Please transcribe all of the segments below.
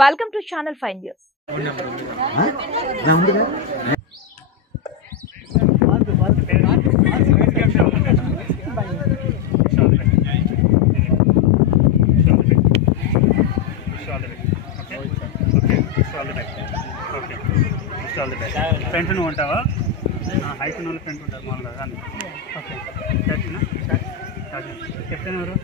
Welcome to Channel 5 News. Front నువ్వు ఉంటావా? Height ఉన్న ఫ్రంట్ ఉంటారు మామూలుగా కానీ. ఓకే, కెప్టెన్ ఎవరు?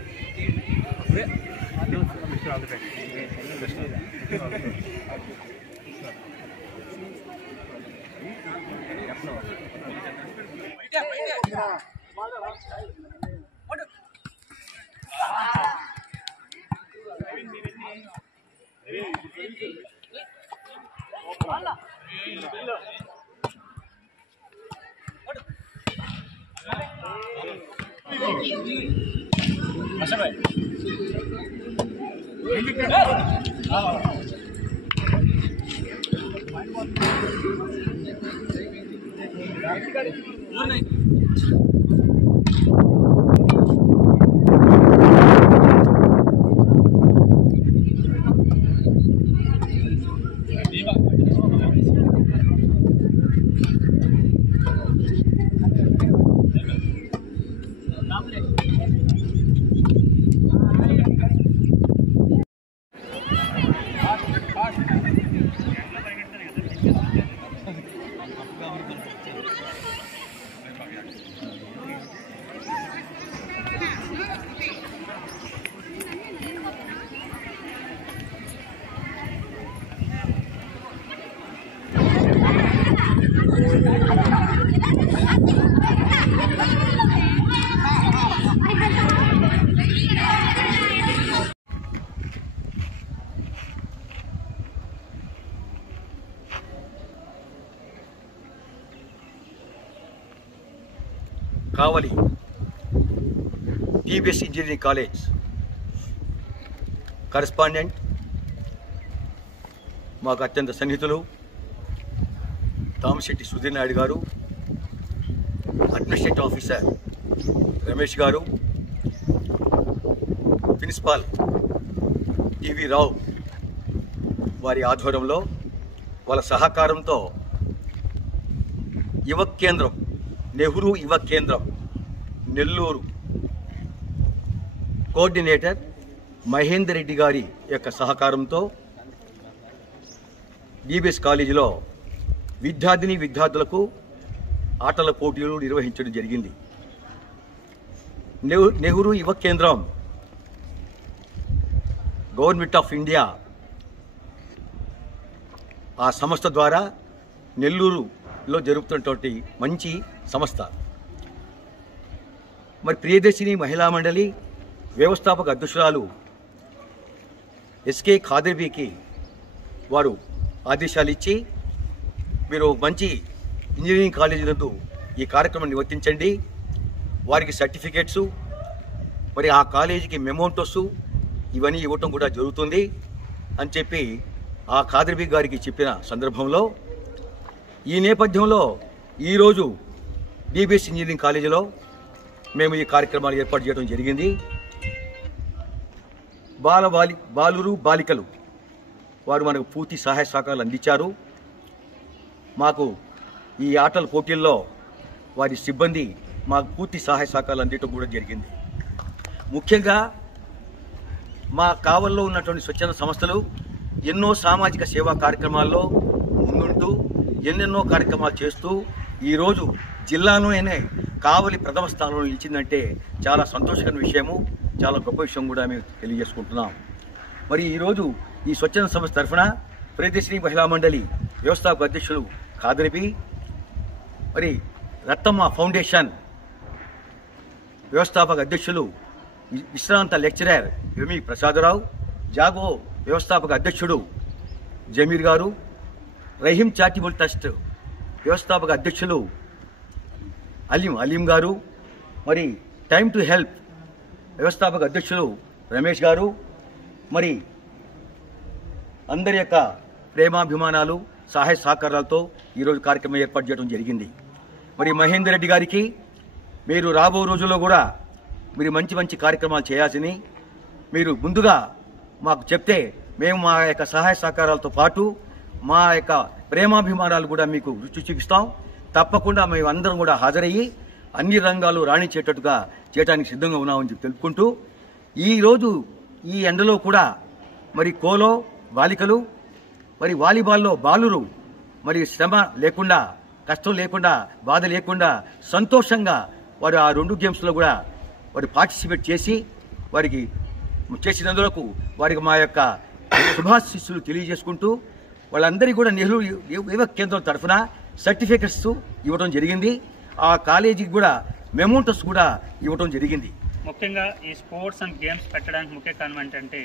కావలి DBS ఇంజనీరింగ్ కాలేజ్ కరెస్పాండెంట్, మాకు అత్యంత సన్నిహితులు తామశెట్టి సుధీర్ నాయుడు గారు, అడ్మినిస్ట్రేటివ్ ఆఫీసర్ రమేష్ గారు, ప్రిన్సిపాల్ టీవీ రావు వారి ఆధ్వర్యంలో వాళ్ళ సహకారంతో యువ కేంద్రం, నెహ్రూ యువ కేంద్రం నెల్లూరు కోఆర్డినేటర్ మహేందర్ రెడ్డి గారి యొక్క సహకారంతో DBS కాలేజీలో విద్యార్థులకు ఆటల పోటీలు నిర్వహించడం జరిగింది. నెహ్రూ యువ కేంద్రం గవర్నమెంట్ ఆఫ్ ఇండియా ఆ సంస్థ ద్వారా నెల్లూరులో జరుగుతున్నటువంటి మంచి సంస్థ. మరి ప్రియదర్శిని మహిళా మండలి వ్యవస్థాపక అధ్యక్షురాలు SK ఖాదర్బీకి వారు ఆదేశాలు ఇచ్చి, మీరు మంచి ఇంజనీరింగ్ కాలేజీ నందు ఈ కార్యక్రమం నిర్వర్తించండి, వారికి సర్టిఫికేట్సు, మరి ఆ కాలేజీకి మెమోంటోస్ ఇవన్నీ ఇవ్వటం కూడా జరుగుతుంది అని చెప్పి ఆ ఖాదర్బీ గారికి చెప్పిన సందర్భంలో, ఈ నేపథ్యంలో ఈరోజు DBS ఇంజనీరింగ్ కాలేజీలో మేము ఈ కార్యక్రమాలు ఏర్పాటు చేయడం జరిగింది. బాలురు బాలికలు వారు మనకు పూర్తి సహాయ సహకారాలు అందించారు. మాకు ఈ ఆటల పోటీల్లో వారి సిబ్బంది మాకు పూర్తి సహాయ సహకారాలు అందించడం కూడా జరిగింది. ముఖ్యంగా మా కావల్లో ఉన్నటువంటి స్వచ్ఛంద సంస్థలు ఎన్నో సామాజిక సేవా కార్యక్రమాల్లో ముందుంటూ ఎన్నెన్నో కార్యక్రమాలు చేస్తూ ఈరోజు జిల్లాలోనే కావలి ప్రథమ స్థానంలో నిలిచిందంటే చాలా సంతోషకరమైన విషయము, చాలా గొప్ప విషయం కూడా మేము తెలియజేసుకుంటున్నాం. మరి ఈరోజు ఈ స్వచ్ఛంద సంస్థ తరఫున ప్రియదర్శిని మహిళా మండలి వ్యవస్థాపక అధ్యక్షులు ఖాదర్బీ, మరి రత్తమ్మ ఫౌండేషన్ వ్యవస్థాపక అధ్యక్షులు విశ్రాంత లెక్చరర్ ఎంఈ ప్రసాదరావు, జాగో వ్యవస్థాపక అధ్యక్షుడు జమీర్ గారు, రహీం చారిటబుల్ ట్రస్ట్ వ్యవస్థాపక అధ్యక్షులు అలీం గారు, మరి టైమ్ టు హెల్ప్ వ్యవస్థాపక అధ్యక్షులు రమేష్ గారు, మరి అందరి యొక్క ప్రేమాభిమానాలు సహాయ సహకారాలతో ఈరోజు కార్యక్రమం ఏర్పాటు చేయడం జరిగింది. మరి మహేందర్ రెడ్డి గారికి మీరు రాబో రోజుల్లో కూడా మీరు మంచి మంచి కార్యక్రమాలు చేయాల్సింది మీరు ముందుగా మాకు చెప్తే మేము మా యొక్క సహాయ సహకారాలతో పాటు మా యొక్క ప్రేమాభిమానాలు కూడా మీకు రుచి చూపిస్తాం. తప్పకుండా మేము అందరం కూడా హాజరయ్యి అన్ని రంగాలు రాణించేటట్టుగా చేయడానికి సిద్ధంగా ఉన్నామని చెప్పి తెలుపుకుంటూ, ఈరోజు ఈ ఎండలో కూడా మరి కోలో బాలికలు, మరి వాలీబాల్లో బాలురు మరి శ్రమ లేకుండా, కష్టం లేకుండా, బాధ లేకుండా సంతోషంగా వారు ఆ 2 గేమ్స్లో కూడా వారు పార్టిసిపేట్ చేసి వారికి చేసినందుకు వారికి మా యొక్క శుభాశీస్సులు తెలియజేసుకుంటూ, వాళ్ళందరికీ కూడా నెహ్రూ యువ కేంద్రం తరఫున సర్టిఫికెట్స్ ఇవ్వడం జరిగింది. ఆ కాలేజీకి కూడా మెమోంటోస్ కూడా ఇవ్వడం జరిగింది. ముఖ్యంగా ఈ స్పోర్ట్స్ అండ్ గేమ్స్ పెట్టడానికి ముఖ్య కారణం ఏంటంటే,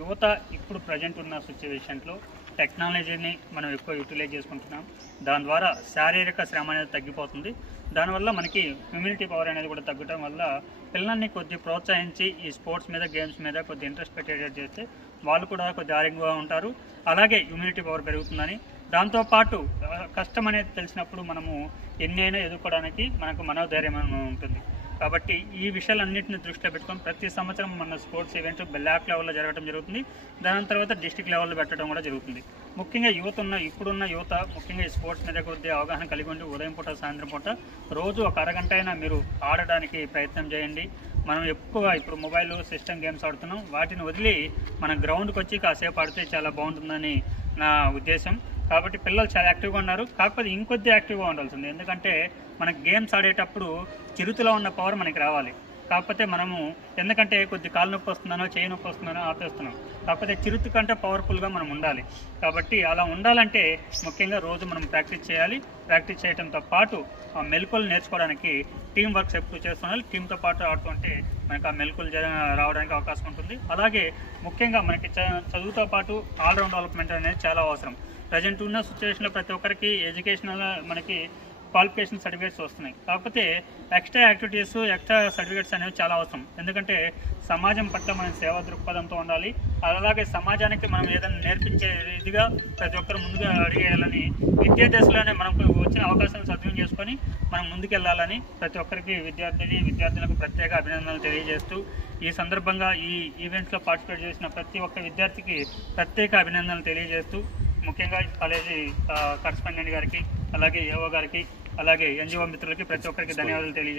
యువత ఇప్పుడు ప్రజెంట్ ఉన్న సిచ్యువేషన్లో టెక్నాలజీని మనం ఎక్కువ యూటిలైజ్ చేసుకుంటున్నాం. దాని ద్వారా శారీరక శ్రమ అనేది తగ్గిపోతుంది. దానివల్ల మనకి ఇమ్యూనిటీ పవర్ అనేది కూడా తగ్గడం వల్ల పిల్లల్ని కొద్దిగా ప్రోత్సహించి ఈ స్పోర్ట్స్ మీద, గేమ్స్ మీద కొద్దిగా ఇంట్రెస్ట్ పెట్టేటట్టు చేస్తే వాళ్ళు కూడా కొద్దిగా ఆరోగ్యంగా ఉంటారు. అలాగే ఇమ్యూనిటీ పవర్ పెరుగుతుందని, దాంతోపాటు కష్టం అనేది తెలిసినప్పుడు మనము ఎన్నైనా ఎదుర్కోవడానికి మనకు మనోధైర్యం ఉంటుంది. కాబట్టి ఈ విషయాలన్నింటినీ దృష్టిలో పెట్టుకొని ప్రతి సంవత్సరం మన స్పోర్ట్స్ ఈవెంట్ బ్లాక్ లెవెల్లో జరగడం జరుగుతుంది. దాని తర్వాత డిస్ట్రిక్ట్ లెవెల్లో పెట్టడం కూడా జరుగుతుంది. ముఖ్యంగా ఇప్పుడున్న యువత ముఖ్యంగా ఈ స్పోర్ట్స్ మీద కొద్దిగా అవగాహన కలిగి ఉండి ఉదయం పూట, సాయంత్రం పూట రోజు ఒక అరగంట అయినా మీరు ఆడడానికి ప్రయత్నం చేయండి. మనం ఎక్కువ ఇప్పుడు మొబైల్, సిస్టమ్ గేమ్స్ ఆడుతున్నాం. వాటిని వదిలి మనం గ్రౌండ్కి వచ్చి కాసేపు ఆడితే చాలా బాగుంటుందని నా ఉద్దేశం. కాబట్టి పిల్లలు చాలా యాక్టివ్గా ఉన్నారు. కాకపోతే ఇంకొద్ది యాక్టివ్గా ఉండాల్సింది. ఎందుకంటే మనకి గేమ్స్ ఆడేటప్పుడు చిరుతలో ఉన్న పవర్ మనకి రావాలి. కాకపోతే మనము ఎందుకంటే కొద్ది కాలు నొప్పి వస్తుందనో, చేయి నొప్పి వస్తుందనో ఆపేస్తున్నాం. కాకపోతే చిరుత కంటే పవర్ఫుల్గా మనం ఉండాలి. కాబట్టి అలా ఉండాలంటే ముఖ్యంగా రోజు మనం ప్రాక్టీస్ చేయాలి. ప్రాక్టీస్ చేయడంతో పాటు ఆ మెలకువలు నేర్చుకోవడానికి టీం వర్క్స్ ఎప్పుడు చేస్తున్నారు. టీంతో పాటు ఆడుతుంటే మనకు ఆ మెలకువలు రావడానికి అవకాశం ఉంటుంది. అలాగే ముఖ్యంగా మనకి చదువుతో పాటు ఆల్రౌండ్ డెవలప్మెంట్ అనేది చాలా అవసరం. ప్రజెంట్ ఉన్న సిచ్యువేషన్లో ప్రతి ఒక్కరికి ఎడ్యుకేషనల్ మనకి క్వాలిఫికేషన్ సర్టిఫికేట్స్ వస్తున్నాయి. కాకపోతే ఎక్స్ట్రా యాక్టివిటీస్, ఎక్స్ట్రా సర్టిఫికేట్స్ అనేవి చాలా అవసరం. ఎందుకంటే సమాజం పట్ల మనం సేవా దృక్పథంతో ఉండాలి. అలాగే సమాజానికి మనం ఏదైనా నేర్పించే రీతిగా ప్రతి ఒక్కరు ముందుగా అడిగేయాలని, విద్యా దశలోనే మనకు వచ్చిన అవకాశాలను సద్వినియోగం చేసుకొని మనం ముందుకెళ్లాలని ప్రతి ఒక్కరికి విద్యార్థులకు ప్రత్యేక అభినందనలు తెలియజేస్తూ, ఈ సందర్భంగా ఈ ఈవెంట్స్లో పార్టిసిపేట్ చేసిన ప్రతి ఒక్క విద్యార్థికి ప్రత్యేక అభినందనలు తెలియజేస్తూ, ముఖ్యంగా కాలేజీ కరస్పాండెంట్ గారికి, అలాగే ఏఓ గారికి, అలాగే ఎన్జిఓ మిత్రులకి ప్రతి ఒక్కరికి ధన్యవాదాలు తెలియజేస్తాను.